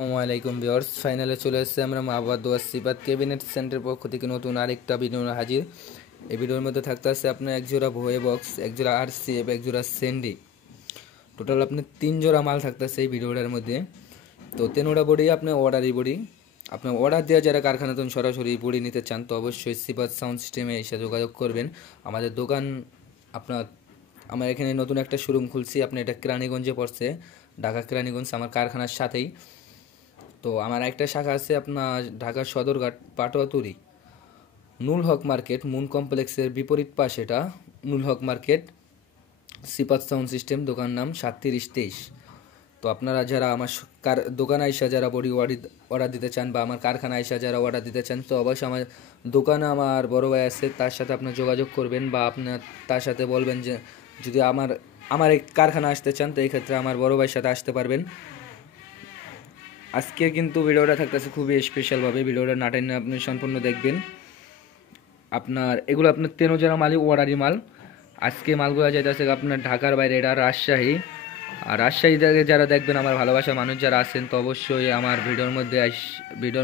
আসসালামু আলাইকুম ভিউয়ার্স, ফাইনালে চলে আসছে আমরা মাহবাদ দোয়া সিবাত ক্যাবিনেট সেন্টারের পক্ষ থেকে নতুন আরেকটা ভিডিও হাজির। এই ভিডিওর মধ্যে থাকতে আছে আপনার এক জোড়া ভয়ে বক্স, এক জোড়া আরসিএফ, এক জোড়া সেন্ডি, টোটাল আপনার 3 জোড়া মাল থাকতেছে এই ভিডিওটার মধ্যে। তো 3টা বডি আপনার অর্ডারই বডি, আপনার অর্ডার দেওয়া যারা কারখানাতে সরাসরি বডি নিতে চান তো অবশ্যই সিবাত সাউন্ড সিস্টেমে এসে যোগাযোগ করবেন। আমাদের দোকান আপনার আমার এখানে নতুন একটা শোরুম খুলছি, আপনি এটা কেরানীগঞ্জে পড়ছে, ঢাকা কেরানীগঞ্জ আমার কারখানার সাথেই। তো আমার একটা শাখা আছে আপনার ঢাকার সদরঘাট পাটোয়াতুরি, নুল হক মার্কেট, মুন কমপ্লেক্সের বিপরীত পাশে, এটা নুল হক মার্কেট, সিপাত সাউন্ড সিস্টেম, দোকান নাম 3723। তো আপনারা যারা আমার দোকানে আইসা যারা বডি অর্ডার দিতে চান বা আমার কারখানা আইসা যারা অর্ডার দিতে চান তো অবশ্যই আমার দোকানে আমার বড় ভাই আছে, তার সাথে আপনার যোগাযোগ করবেন বা আপনার তার সাথে বলবেন যে যদি আমার আমার এই কারখানা আসতে চান তো এই ক্ষেত্রে আমার বড় ভাইয়ের সাথে আসতে পারবেন। আজকে কিন্তু ভিডিওটা থাকতেছে খুবই স্পেশালভাবে, ভিডিওটা না টেনে আপনি সম্পূর্ণ দেখবেন। আপনার এগুলো আপনার 13 জোড়া মালই অর্ডারি মাল। আজকে মালগুলো যেতেছে আপনার ঢাকার বাইরে, এটা রাজশাহী। আর রাজশাহী থেকে যারা দেখবেন আমার ভালোবাসার মানুষ যারা আছেন তো অবশ্যই আমার ভিডিওর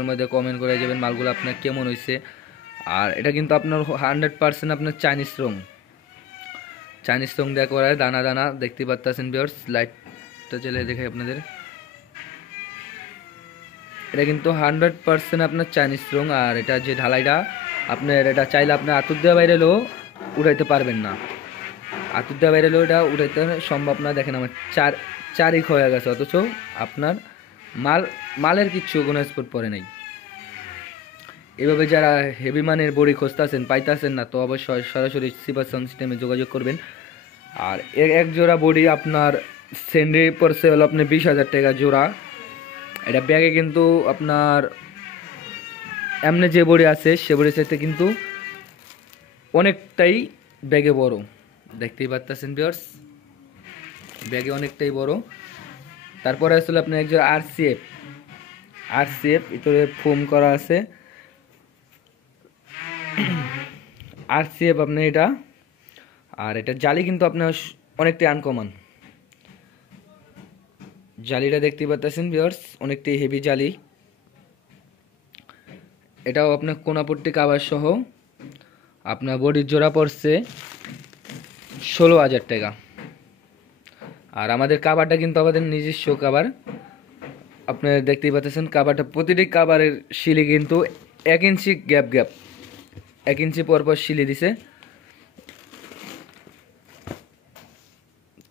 মধ্যে কমেন্ট করে যাবেন মালগুলো আপনার কেমন হয়েছে। আর এটা কিন্তু আপনার 100% আপনার চাইনিজ রং দেওয়া করা, দানা দানা দেখতে পাচ্ছেন ভিউয়ার্স। লাইটটা জ্বালিয়ে দেখে আপনাদের, এটা কিন্তু 100% আপনার চাইনিজ রং। আর এটা যে ঢালাইটা আপনার, এটা চাইলে আপনি আতুর দেওয়া বাইরে এলেও উঠাইতে পারবেন না, আতুর দেওয়া বাইরে এলেও এটা উঠাইতে সম্ভব না। দেখেন আমার চারিক হয়ে গেছে, অথচ আপনার মালের কিচ্ছু কোনো স্পট পড়ে নাই। এভাবে যারা হেভি মানের বড়ি খুঁজতেছেন পাইতেছেন না তো অবশ্যই সরাসরি সিপার সাউন্ড সিস্টেমে যোগাযোগ করবেন। আর এক জোড়া বডি আপনার সেন্ডি পড়ছে হলো আপনি 20,000 টাকা জোড়া। এটা ব্যাগে কিন্তু আপনার এমনি যে বড়ি আছে সে বড়ির সাথে কিন্তু অনেকটাই ব্যাগে বড়, দেখতেই পাচ্ছেন ভিউয়ার্স, ব্যাগে অনেকটাই বড়। তারপরে আসলে আপনার একজন আরসিএফ ভিতরে ফোম করা আছে, আরসিএফ আপনার এটা। আর এটা জালি কিন্তু আপনার অনেকটাই আনকমন, জালিটা দেখতেই পাচ্ছেন ভিউয়ার্স, অনেকটাই হেভি জালি। এটাও আপনার কোনাপট্টি কাভার সহ আপনার বডির জোড়া পড়ছে 16,000 টাকা। আর আমাদের কাভারটা কিন্তু আমাদের নিজস্ব কাভার, আপনারা দেখতেই পাচ্ছেন কাভারটা, প্রতিটি কাভারের শিলি কিন্তু 1 ইঞ্চি গ্যাপ 1 ইঞ্চি পরপর শিলি দিছে।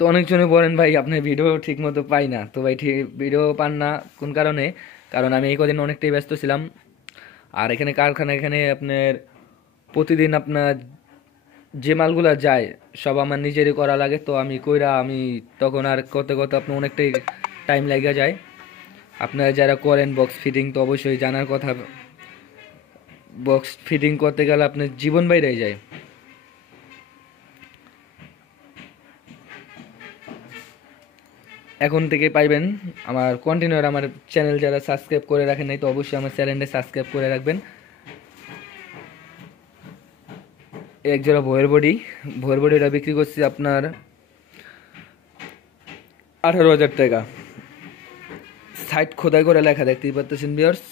তো অনেকজনে বলেন ভাই আপনার ভিডিও ঠিক মতো পাই না, তো ভাই ঠিক ভিডিও পান না কোন কারণে? কারণ আমি এই কদিন অনেকটাই ব্যস্ত ছিলাম। আর এখানে কারখানা, এখানে আপনার প্রতিদিন আপনার যে মালগুলা যায় সব আমার নিজেরই করা লাগে, তো আমি তখন আর করতে আপনার অনেকটাই টাইম লেগে যায়। আপনারা যারা করেন বক্স ফিটিং তো অবশ্যই জানার কথা, বক্স ফিটিং করতে গেলে আপনার জীবন বাইরে যায়। এখন থেকে পাইবেন আমার কন্টিনিউর আমার চ্যানেল যারা সাবস্ক্রাইব করে রাখেন নাই তো অবশ্যই আমার চ্যানেলটা সাবস্ক্রাইব করে রাখবেন। এক জোড়া ভয়ের বডিটা বিক্রি করছি আপনার 18,000 টাকা, সাইড খোদাই করে লেখা দেখতেই পাচ্ছেন ভিউয়ার্স।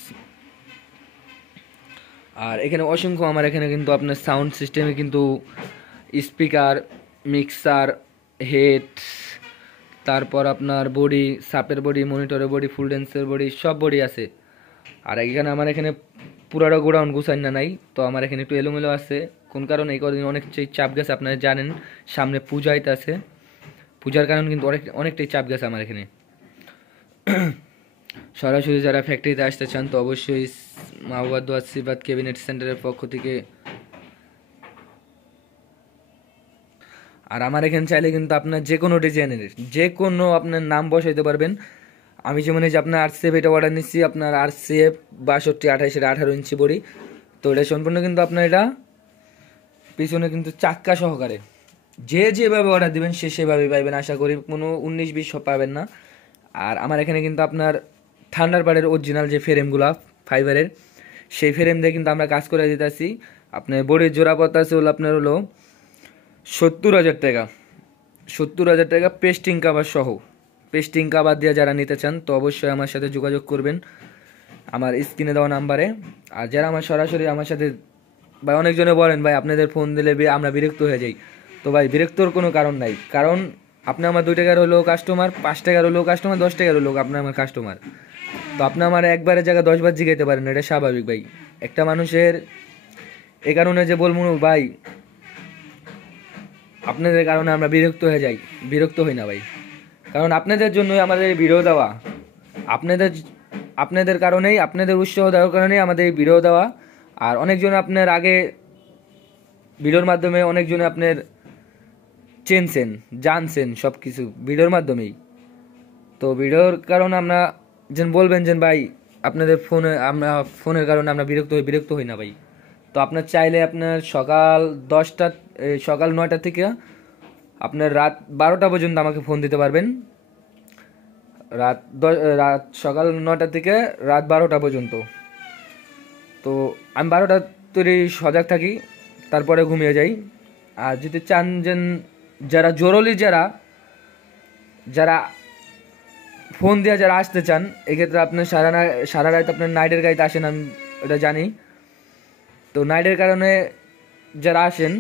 আর এখানে অসংখ্য আমার এখানে কিন্তু আপনার সাউন্ড সিস্টেমে কিন্তু স্পিকার, মিক্সার, হেড, তারপর আপনার বডি, সাপের বডি, মনিটরের বডি, ফুল ড্যান্সের বডি, সব বডি আছে। আর এখানে আমার এখানে পুরাটা গোডাউন গুছাই না নাই, তো আমার এখানে একটু এলোমেলো আছে। কোন কারণে? এই কদিন অনেক চাপ গেছে, আপনারা জানেন সামনে পূজা আছে, পূজার কারণে কিন্তু অনেকটাই চাপ গেছে আমার এখানে। সরাসরি যারা ফ্যাক্টরিতে আসতে চান তো অবশ্যই মাহবাদ দোয়া সিবাত ক্যাবিনেট সেন্টারের পক্ষ থেকে। আর আমার এখানে চাইলে কিন্তু আপনার যে কোনো ডিজাইনের যে কোনো আপনার নাম বসাইতে পারবেন। আমি যেমন এই যে আপনার আরসিএফ এটা অর্ডার নিচ্ছি, আপনার আরসিএফ 62 28 18 ইঞ্চি বডি, তো এটা সম্পূর্ণ কিন্তু আপনার এটা পিছনে কিন্তু চাক্কা সহকারে, যেভাবে অর্ডার দিবেন সে সেভাবে পাইবেন, আশা করি কোনো 19-20 পাবেন না। আর আমার এখানে কিন্তু আপনার থান্ডারবার্ডের অরিজিনাল যে ফ্রেমগুলো ফাইবারের, সেই ফ্রেম দিয়ে কিন্তু আমরা কাজ করে দিতেছি। আপনার বডির জোড়া পড়তে আছে হলো আপনার হলো 70,000 টাকা, 70,000 টাকা পেস্টিং কাভার সহ, পেস্টিং কাভার দিয়ে যারা নিতে চান তো অবশ্যই আমার সাথে যোগাযোগ করবেন আমার স্ক্রিনে দেওয়া নাম্বারে। আর যারা আমার সরাসরি আমার সাথে ভাই অনেকজনে বলেন ভাই আপনাদের ফোন দিলে আমরা বিরক্ত হয়ে যাই, তো ভাই বিরক্তর কোনো কারণ নাই, কারণ আপনি আমার 2 টাকার হলেও কাস্টমার, 5 টাকার হলেও কাস্টমার, 10 টাকার হলেও আপনি আমার কাস্টমার। তো আপনি আমার একবারের জায়গায় 10 বার জিগাইতে পারেন, এটা স্বাভাবিক ভাই। একটা মানুষের এ কারণে যে বলবো ভাই আপনাদের কারণে আমরা বিরক্ত হয়ে যাই, বিরক্ত হই না ভাই, কারণ আপনাদের জন্যই আমাদের এই ভিডিও দেওয়া, আপনাদের আপনাদের কারণেই, আপনাদের উৎসাহ দেওয়ার কারণেই আমাদের এই ভিডিও দেওয়া। আর অনেকজন আপনার আগে ভিডিওর মাধ্যমে অনেকজনে আপনার চেনছেন, জানছেন সব কিছু ভিডিওর মাধ্যমেই। তো ভিডিওর কারণে আমরা যেন বলবেন যে ভাই আপনাদের ফোনে আমরা ফোনের কারণে আমরা বিরক্ত হই না ভাই। তো আপনার চাইলে আপনার সকাল 10টা সকাল 9টা থেকে আপনার রাত 12টা পর্যন্ত আমাকে ফোন দিতে পারবেন। রাত সকাল 9টা থেকে রাত 12টা পর্যন্ত। তো আমি 12টা তৈরি সজাগ থাকি, তারপরে ঘুমিয়ে যাই। আর যদি চান যে যারা জরুরি যারা ফোন দিয়ে যারা আসতে চান, এক্ষেত্রে আপনার সারা রাত আপনার নাইটের গাড়িতে আসেন, আমি এটা জানি। তো নাইটের কারণে যারা আসেন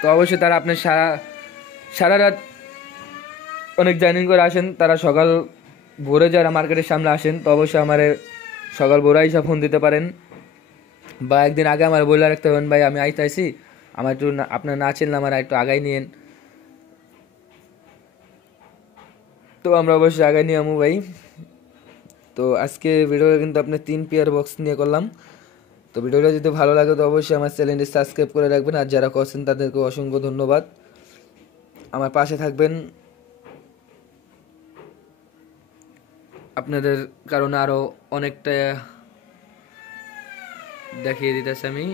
তো অবশ্যই তারা আপনার সারা রাত অনেক জার্নি করে আসেন, তারা সকাল ভোরে যারা মার্কেটের সামনে আসেন তো অবশ্যই আমার সকাল ভোরে এসে ফোন দিতে পারেন, বা একদিন আগে আমার বলে রাখতে পারেন ভাই আমি আইতাছি, আমার একটু আপনার না চিনলে আমার একটু আগাই নিয়েন। তো আমরা অবশ্যই আগাই নিয়ে আমু ভাই। তো আজকে ভিডিওটা কিন্তু আপনি 3 পেয়ার বক্স নিয়ে করলাম। তো ভিডিওটা যদি ভালো লাগে তো অবশ্যই আমার চ্যানেলটি সাবস্ক্রাইব করে রাখবেন, আর যারা করছেন তাদেরকে অসংখ্য ধন্যবাদ, আমার পাশে থাকবেন। আপনাদের কারণে আরও অনেকটা দেখিয়ে দিতেছে আমি।